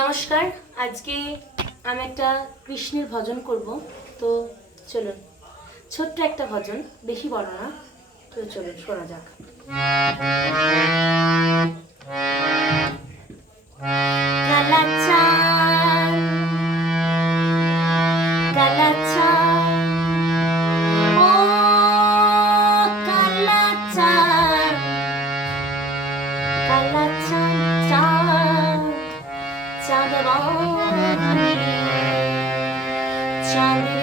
নমস্কার। আজকে আমি একটা কৃষ্ণের ভজন করব। তো চলুন, ছোট্ট একটা ভজন, বেশি বড় না। তো চলুন শোনা যাক। কালাচাঁদ কালাচাঁদ ও কালাচাঁদ কালাচাঁদ চাঁদ চাঁদ